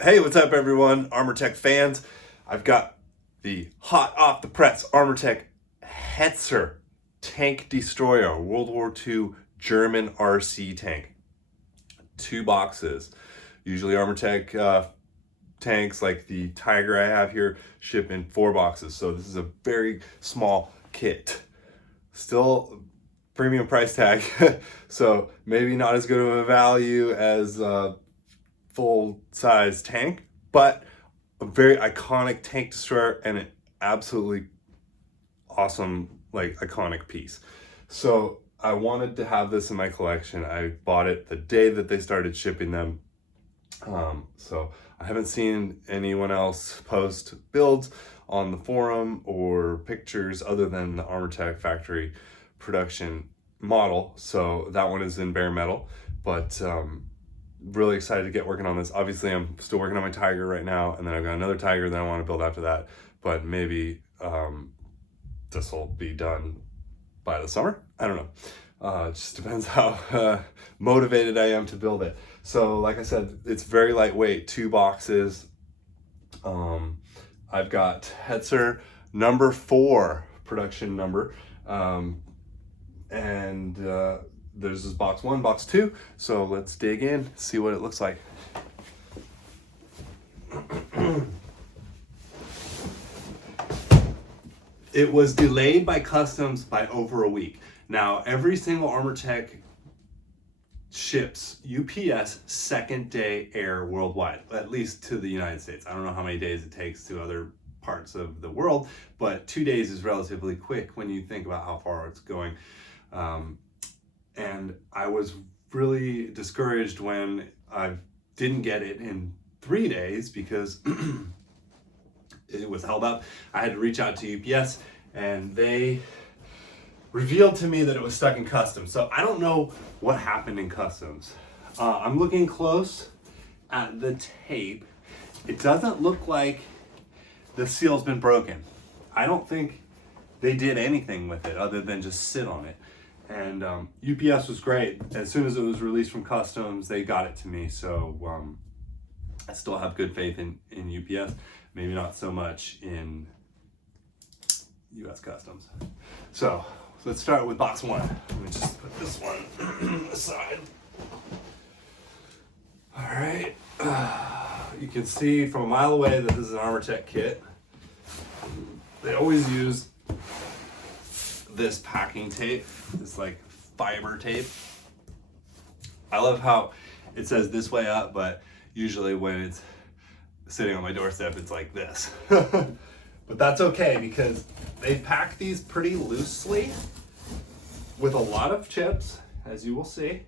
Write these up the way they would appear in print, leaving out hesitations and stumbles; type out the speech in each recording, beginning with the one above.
Hey, what's up everyone, Armortek fans? I've got the hot off the press Armortek Hetzer Tank Destroyer, World War II German RC tank. 2 boxes. Usually Armortek tanks like the Tiger I have here ship in 4 boxes. So this is a very small kit. Still premium price tag. So maybe not as good of a value as full size tank, but a very iconic tank destroyer and an absolutely awesome, like, iconic piece. So I wanted to have this in my collection. I bought it the day that they started shipping them. So I haven't seen anyone else post builds on the forum or pictures other than the Armortek factory production model. So that one is in bare metal, but really excited to get working on this. Obviously I'm still working on my Tiger right now, and then I've got another Tiger that I want to build after that, but maybe this will be done by the summer. I don't know. It just depends how motivated I am to build it. So like I said, it's very lightweight, 2 boxes. I've got Hetzer number 4 production number, and there's this box 1, box 2. So let's dig in, see what it looks like. It was delayed by customs by over a week. Now, every single Armortek ships UPS second day air worldwide, at least to the United States. I don't know how many days it takes to other parts of the world, but 2 days is relatively quick when you think about how far it's going. And I was really discouraged when I didn't get it in 3 days because it was held up. I had to reach out to UPS and they revealed to me that it was stuck in customs. So I don't know what happened in customs. I'm looking close at the tape. It doesn't look like the seal's been broken. I don't think they did anything with it other than just sit on it. And UPS was great. As soon as it was released from customs, they got it to me. So I still have good faith in UPS. Maybe not so much in US Customs. So let's start with box 1. Let me just put this one aside. All right. You can see from a mile away that this is an Armortek kit. They always use this packing tape, this like fiber tape. I love how it says this way up, but usually when it's sitting on my doorstep, it's like this. But that's okay because they pack these pretty loosely with a lot of chips, as you will see.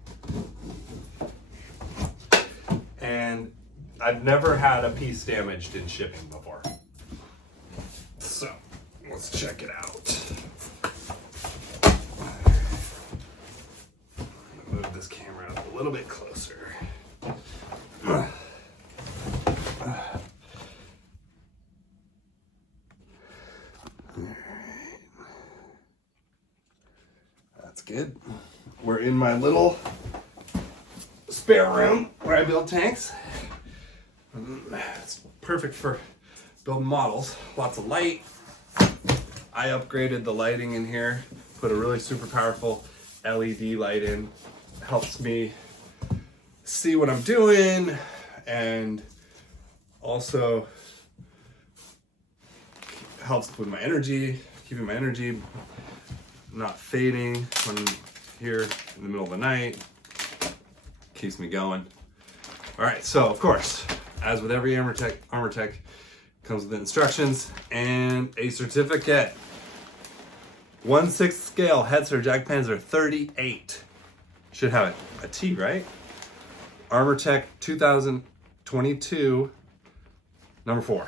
And I've never had a piece damaged in shipping before. So let's check it out. Move this camera up a little bit closer. That's good. We're in my little spare room where I build tanks. It's perfect for building models. Lots of light. I upgraded the lighting in here, put a really super powerful LED light in. Helps me see what I'm doing, and also helps with my energy, keeping my energy not fading when I'm here in the middle of the night. Keeps me going. All right, so of course, as with every Armortek comes with instructions and a certificate. 1/6 scale Hetzer Jagdpanzer 38. Should have a T, right? Armortek 2022, number 4.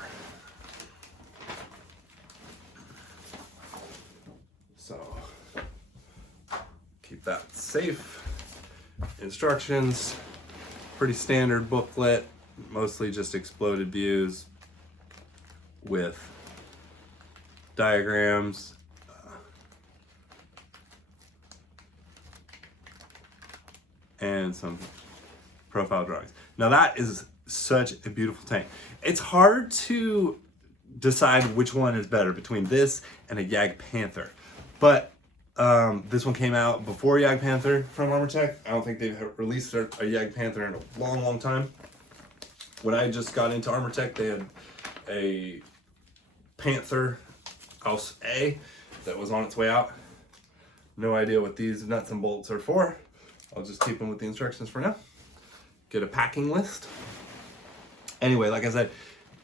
So keep that safe. Instructions, pretty standard booklet, mostly just exploded views with diagrams. And some profile drawings. Now that is such a beautiful tank. It's hard to decide which one is better between this and a Yag Panther, but this one came out before Yag Panther from Armortek. I don't think they've released a Yag Panther in a long time. When I just got into Armortek, they had a Panther House A that was on its way out. No idea what these nuts and bolts are for. I'll just keep them with the instructions for now. Get a packing list. Anyway, like I said,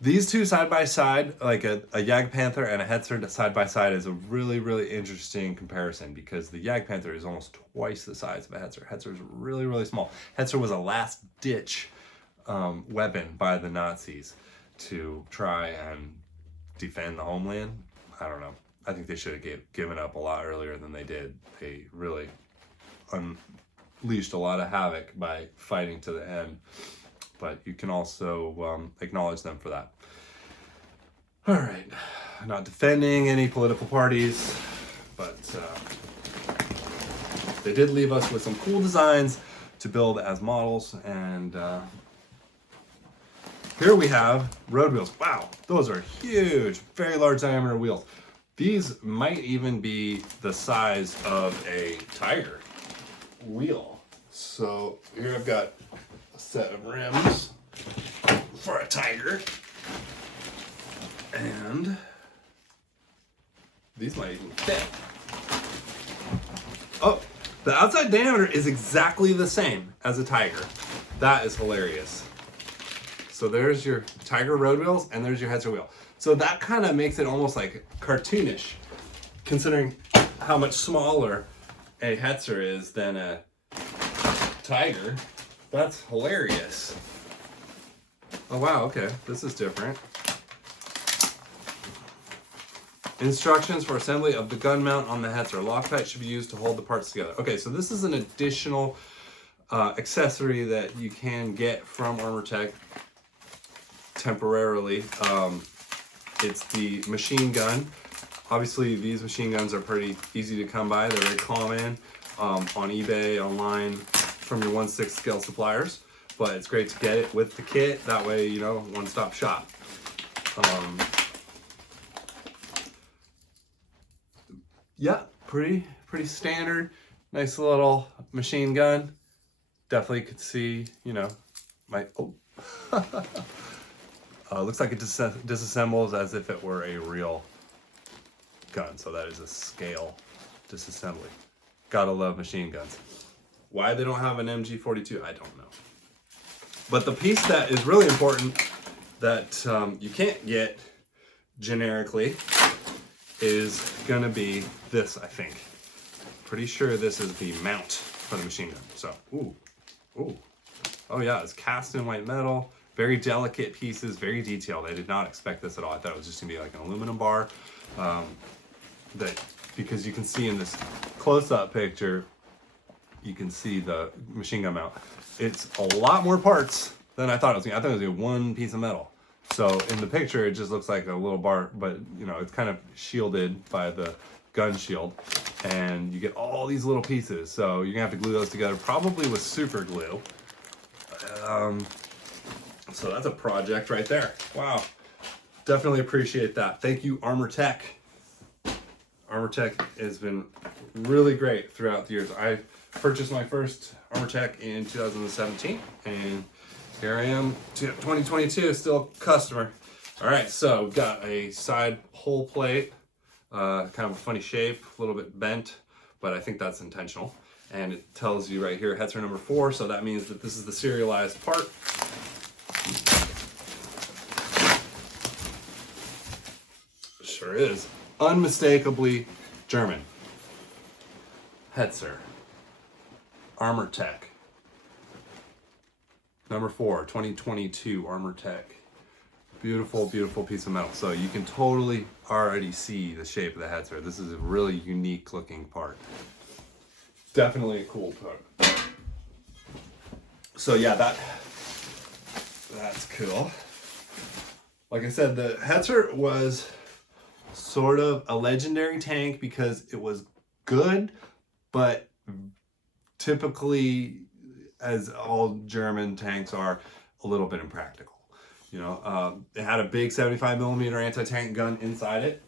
these two side by side, like a Yag Panther and a Hetzer side by side, is a really interesting comparison, because the Yag Panther is almost twice the size of a Hetzer. Hetzer is really small. Hetzer was a last ditch weapon by the Nazis to try and defend the homeland. I don't know. I think they should have given up a lot earlier than they did. They really unleashed a lot of havoc by fighting to the end. But you can also acknowledge them for that. All right, not defending any political parties, but they did leave us with some cool designs to build as models. And here we have road wheels. Wow, those are huge, very large diameter wheels. These might even be the size of a Tiger wheel. So here I've got a set of rims for a Tiger, and these might even fit. Oh, the outside diameter is exactly the same as a Tiger. That is hilarious. So there's your Tiger road wheels, and there's your Hetzer wheel. So that kind of makes it almost like cartoonish, considering how much smaller a Hetzer is than a Tiger. That's hilarious. Oh wow, okay, this is different. Instructions for assembly of the gun mount on the Hetzer. Loctite should be used to hold the parts together. Okay, so this is an additional accessory that you can get from Armortek temporarily. It's the machine gun. Obviously, these machine guns are pretty easy to come by. They're very common on eBay, online, from your 1/6 scale suppliers. But it's great to get it with the kit. That way, you know, one-stop shop. Yeah, pretty standard. Nice little machine gun. Definitely could see, you know, looks like it disassembles as if it were a real gun. So that is a scale disassembly. Gotta love machine guns. Why they don't have an MG42, I don't know. But the piece that is really important that you can't get generically is gonna be this, I think. Pretty sure this is the mount for the machine gun. So, oh yeah, it's cast in white metal. Very delicate pieces, very detailed. I did not expect this at all. I thought it was just gonna be like an aluminum bar. Because you can see in this close-up picture, you can see the machine gun mount. It's a lot more parts than I thought it was gonna. I thought it was gonna be one piece of metal. So in the picture, it just looks like a little bar, but you know, it's kind of shielded by the gun shield, and you get all these little pieces. So you're gonna have to glue those together, probably with super glue. So that's a project right there. Wow, definitely appreciate that. Thank you, Armortek. Armortek has been really great throughout the years. I purchased my first Armortek in 2017, and here I am, 2022, still customer. All right, so we've got a side hull plate, kind of a funny shape, a little bit bent, but I think that's intentional. And it tells you right here, Hetzer number 4, so that means that this is the serialized part. Sure is. Unmistakably German. Hetzer. Armortek. Number 4, 2022 Armortek. Beautiful, beautiful piece of metal. So you can totally already see the shape of the Hetzer. This is a really unique looking part. Definitely a cool part. So yeah, that's cool. Like I said, the Hetzer was sort of a legendary tank because it was good, but typically as all German tanks are, a little bit impractical. You know, it had a big 75mm anti-tank gun inside it,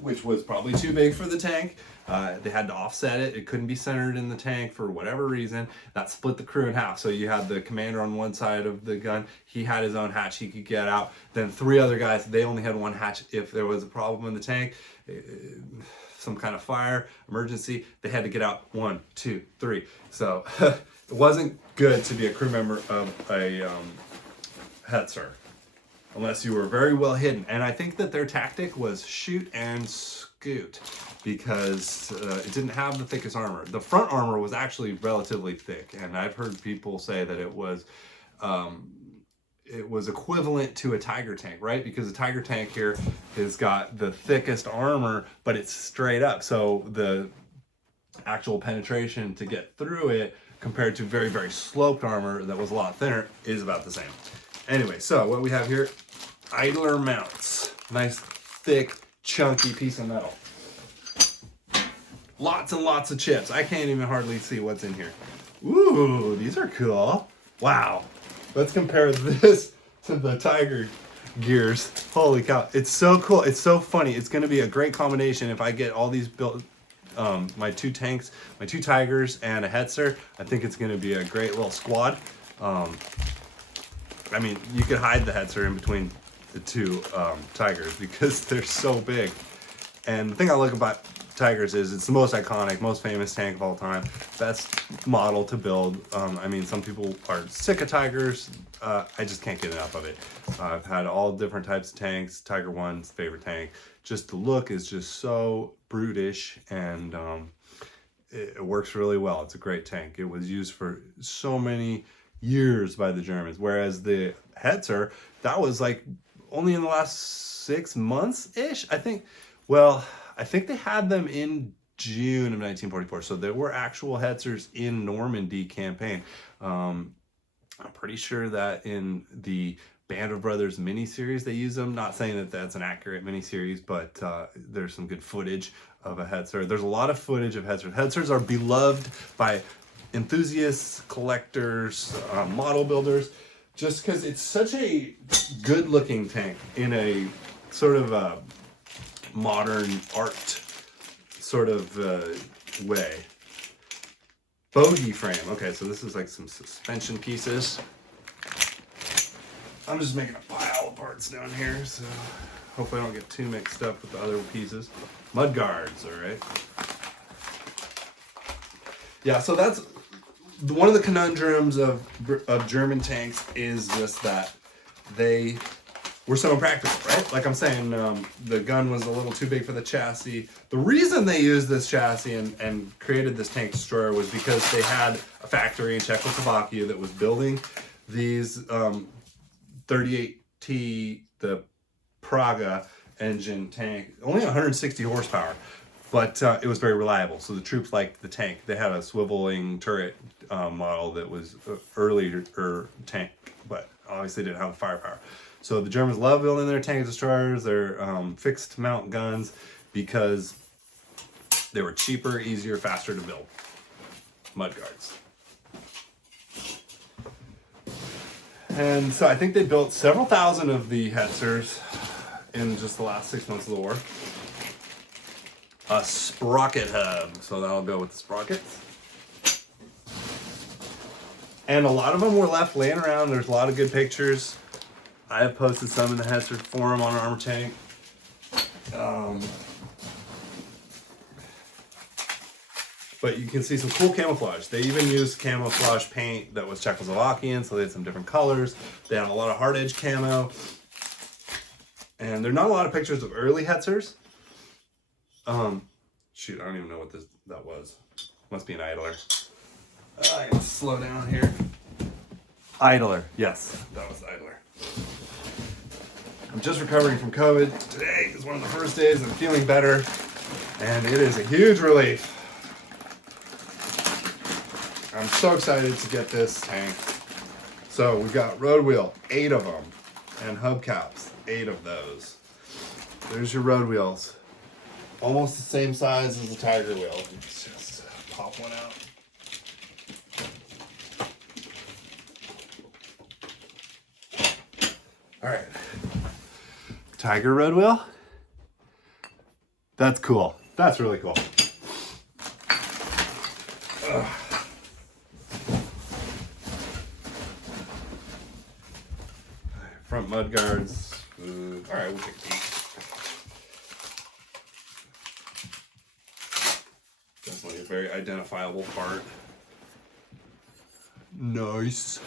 which was probably too big for the tank. They had to offset it. It couldn't be centered in the tank for whatever reason. That split the crew in half. So you had the commander on one side of the gun. He had his own hatch he could get out. Then 3 other guys, they only had one hatch. If there was a problem in the tank, some kind of fire, emergency, they had to get out 1, 2, 3. So it wasn't good to be a crew member of a Hetzer, unless you were very well hidden. And I think that their tactic was shoot and scoot, because it didn't have the thickest armor. The front armor was actually relatively thick, and I've heard people say that it was equivalent to a Tiger tank, right? Because a Tiger tank here has got the thickest armor, but it's straight up. So the actual penetration to get through it compared to very, very sloped armor that was a lot thinner is about the same. Anyway, so what we have here, idler mounts. Nice, thick, chunky piece of metal. Lots and lots of chips. I can't even hardly see what's in here. Ooh, these are cool. Wow. Let's compare this to the Tiger gears. Holy cow. It's so cool. It's so funny. It's going to be a great combination if I get all these built. My 2 tanks, my 2 Tigers, and a Hetzer. I think it's going to be a great little squad. I mean, you could hide the Hetzer in between the 2 Tigers because they're so big. And the thing I like about Tigers is it's the most iconic, most famous tank of all time, best model to build. I mean, some people are sick of Tigers. I just can't get enough of it. I've had all different types of tanks. Tiger 1's favorite tank. Just the look is just so brutish, and it works really well. It's a great tank. It was used for so many years by the Germans, whereas the Hetzer, that was like only in the last 6 months-ish, I think. Well, I think they had them in June of 1944, so there were actual Hetzers in Normandy campaign. I'm pretty sure that in the Band of Brothers miniseries they use them. Not saying that that's an accurate miniseries, but there's some good footage of a Hetzer. There's a lot of footage of Hetzers. Hetzers are beloved by enthusiasts, collectors, model builders, just because it's such a good-looking tank in a sort of modern art sort of way. Bogey frame. Okay, so this is like some suspension pieces. I'm just making a pile of parts down here, so hopefully I don't get too mixed up with the other pieces. Mud guards, all right. Yeah, so that's one of the conundrums of German tanks, is just that they were so impractical, right? Like I'm saying, the gun was a little too big for the chassis. The reason they used this chassis and created this tank destroyer was because they had a factory in Czechoslovakia that was building these 38T, the Praga engine tank, only 160 horsepower, but it was very reliable. So the troops liked the tank. They had a swiveling turret model that was earlier tank, but obviously didn't have the firepower. So the Germans love building their tank destroyers, their fixed mount guns, because they were cheaper, easier, faster to build. Mud guards. And so I think they built several thousand of the Hetzers in just the last 6 months of the war. A sprocket hub, so that'll go with the sprockets. And a lot of them were left laying around. There's a lot of good pictures. I have posted some in the Hetzer forum on Armortek. But you can see some cool camouflage. They even used camouflage paint that was Czechoslovakian, so they had some different colors. They had a lot of hard edge camo. And there are not a lot of pictures of early Hetzers. Shoot, I don't even know what that was. Must be an idler. I can slow down here. Idler, yes, that was idler. I'm just recovering from COVID. Today is one of the first days I'm feeling better, and it is a huge relief. I'm so excited to get this tank. So we've got road wheel, 8 of them, and hubcaps, 8 of those. There's your road wheels. Almost the same size as the Tiger wheel. Let's just pop one out. All right. Tiger road wheel. That's cool. That's really cool. Ugh. Front mud guards. All right, we'll take these. Definitely a very identifiable part. Nice.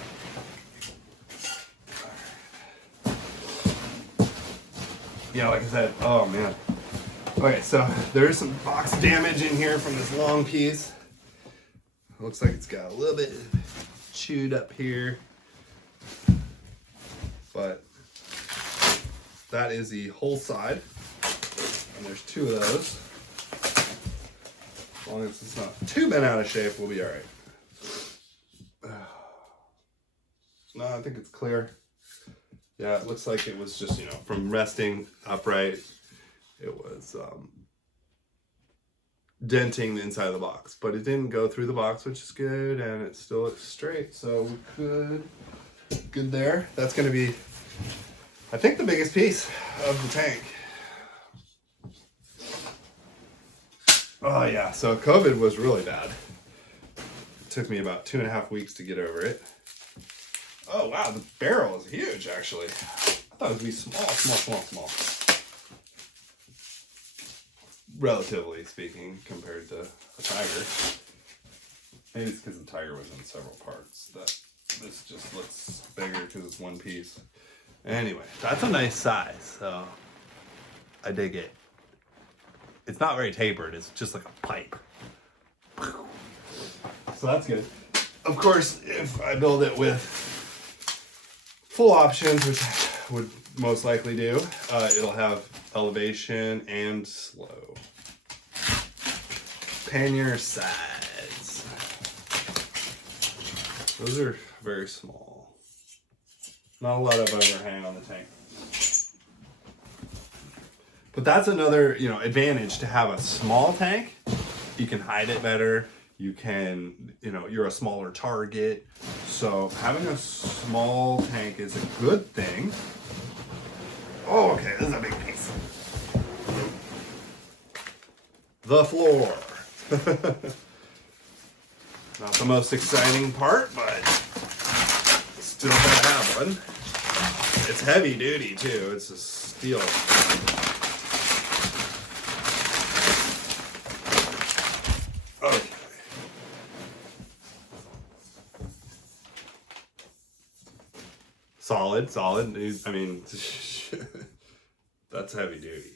Yeah, like I said, oh man. Okay, so there's some box damage in here from this long piece. Looks like it's got a little bit chewed up here. But that is the whole side. And there's two of those. As long as it's not too bent out of shape, we'll be all right. No, I think it's clear. Yeah, it looks like it was just, you know, from resting upright, it was denting the inside of the box. But it didn't go through the box, which is good, and it still looks straight, so we good there. That's going to be, I think, the biggest piece of the tank. Oh yeah, so COVID was really bad. It took me about 2.5 weeks to get over it. Oh wow, the barrel is huge actually. I thought it would be small. Relatively speaking, compared to a Tiger. Maybe it's because the Tiger was in several parts that this just looks bigger because it's one piece. Anyway, that's a nice size, so I dig it. It's not very tapered, it's just like a pipe. So that's good. Of course, if I build it with full options, which I would most likely do, it'll have elevation and slow. Pannier sides. Those are very small. Not a lot of overhang on the tank. But that's another, you know, advantage to have a small tank. You can hide it better. You can, you know, you're a smaller target. So having a small tank is a good thing. Oh, okay, this is a big piece. The floor. Not the most exciting part, but still gotta have one. It's heavy duty too. It's a steel. Okay. Solid. I mean, that's heavy duty.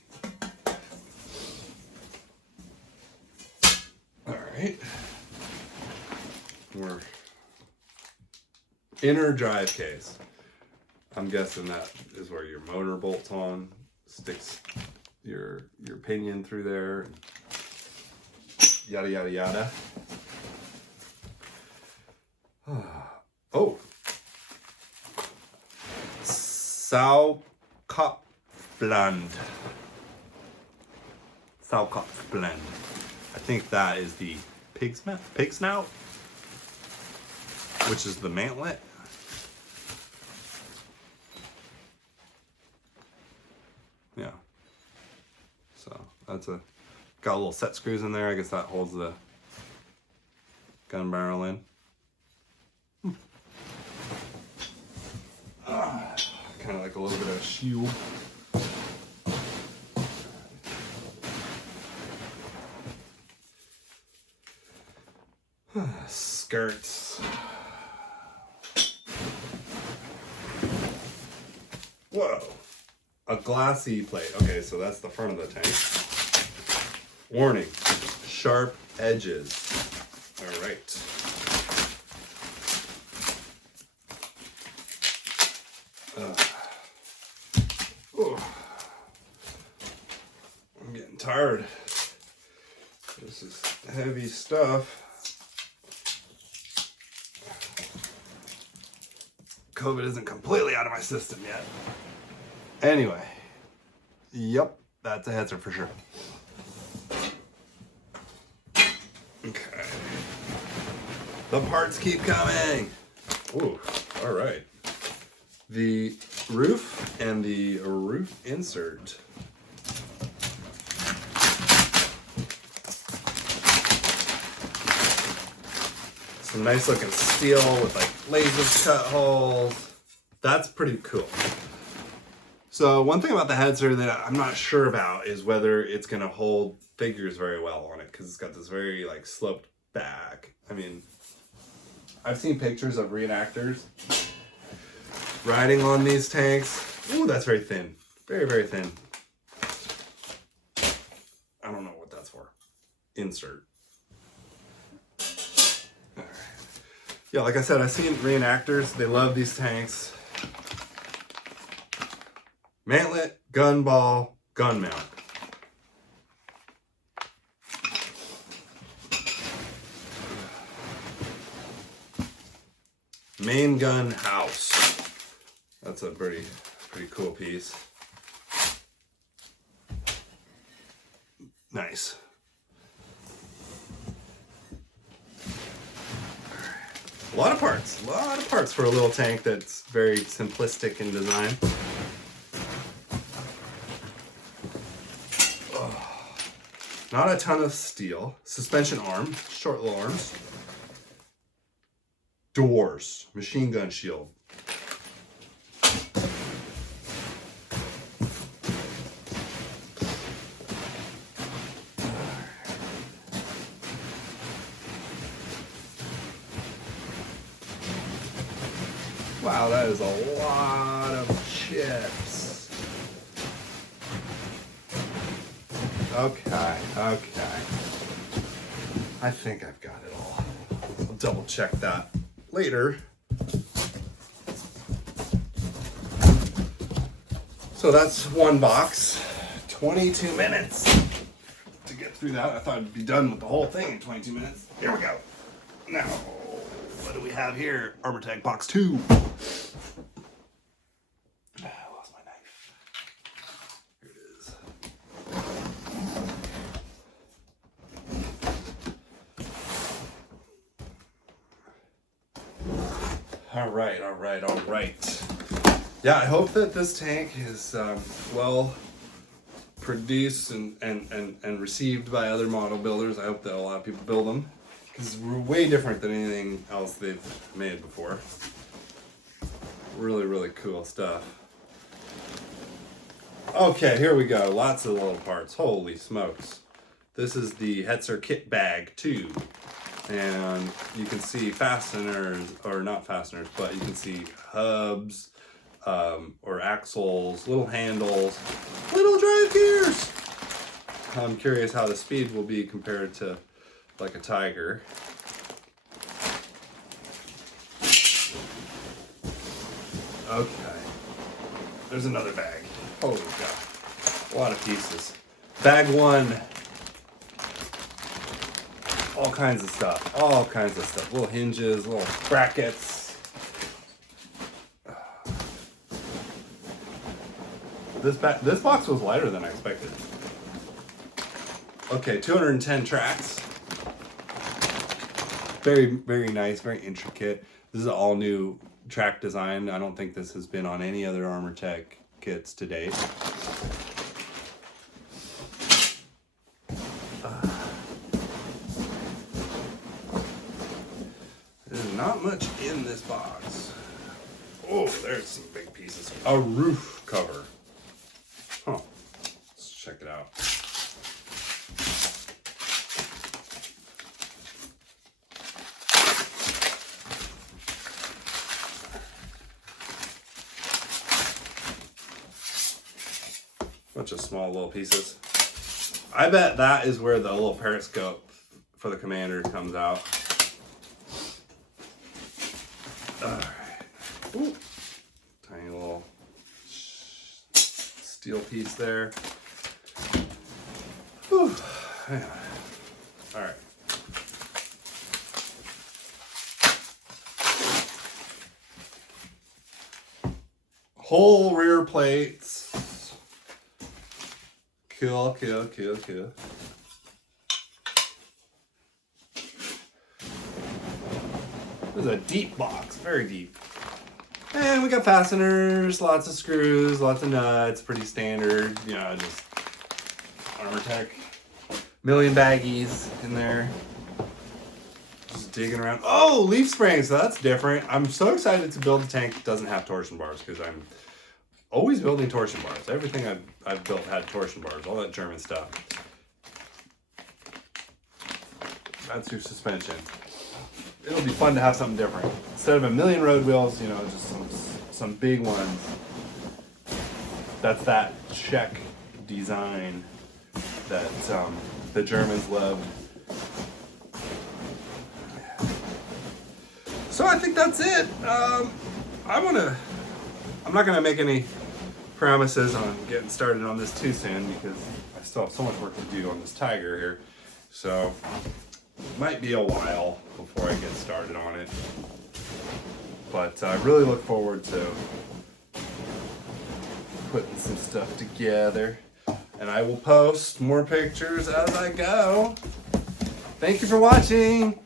All right. More inner drive case. I'm guessing that is where your motor bolts on. Sticks your pinion through there. Yada yada yada. Oh. Saukopfblend. Saukopfblend. I think that is the pig snout, which is the mantlet. Yeah. So that's got a little set screws in there. I guess that holds the gun barrel in. Kind of like a little bit of a shield. Skirts. Whoa. A glassy plate. Okay, so that's the front of the tank. Warning. Sharp edges. All right. I'm getting tired. This is heavy stuff. COVID isn't completely out of my system yet. Anyway, yep, that's a Hetzer for sure. Okay. The parts keep coming. Ooh, all right. the roof and the roof insert. Some nice looking steel with like laser cut holes. That's pretty cool. So one thing about the Hetzer that I'm not sure about is whether it's going to hold figures very well on it, because it's got this very like sloped back. I mean, I've seen pictures of reenactors riding on these tanks. Ooh, that's very thin. Very, very thin. I don't know what that's for. Insert. All right. Yeah, like I said, I've seen reenactors. They love these tanks. Mantlet, gun ball, gun mount. Main gun house. That's a pretty cool piece. Nice. A lot of parts for a little tank that's very simplistic in design. Not a ton of steel. Suspension arm, short little arms. Doors, machine gun shield. Wow, that is a lot of chips. Okay. I think I've got it all. I'll double check that later. So that's one box. 22 minutes to get through that. I thought I'd be done with the whole thing in 22 minutes. Here we go. Now, what do we have here? Armortek box 2. I lost my knife. Here it is. All right. Yeah, I hope that this tank is well produced and received by other model builders. I hope that a lot of people build them, because it's way different than anything else they've made before. Really, really cool stuff. Okay, here we go. Lots of little parts. Holy smokes. This is the Hetzer Kit Bag 2. And you can see fasteners, or not fasteners, but you can see hubs, or axles, little handles, little drive gears. I'm curious how the speed will be compared to like a Tiger. Okay, there's another bag. Holy cow, a lot of pieces. Bag 1. All kinds of stuff. Little hinges, little brackets. This box was lighter than I expected. Okay, 210 tracks. Very, very nice, very intricate. This is an all new track design. I don't think this has been on any other Armortek kits to date. There's not much in this box. Oh, there's some big pieces. A roof cover. Huh. Let's check it out. Bunch of small little pieces. I bet that is where the little periscope for the commander comes out. Alright. Ooh. Tiny little steel piece there. Whew. Yeah. Alright. Whole rear plates. Cool. This is a deep box, very deep. And we got fasteners, lots of screws, lots of nuts, pretty standard. You know, just Armortek. Million baggies in there. Just digging around. Oh, leaf springs, so that's different. I'm so excited to build a tank that doesn't have torsion bars because I'm always building torsion bars. Everything I've built had torsion bars, all that German stuff. That's your suspension. It'll be fun to have something different. Instead of a million road wheels, you know, just some big ones. That's that Czech design that the Germans loved. So I think that's it. I'm not gonna make any promises on getting started on this too soon because I still have so much work to do on this Tiger here. So it might be a while before I get started on it. But I really look forward to putting some stuff together. And I will post more pictures as I go. Thank you for watching.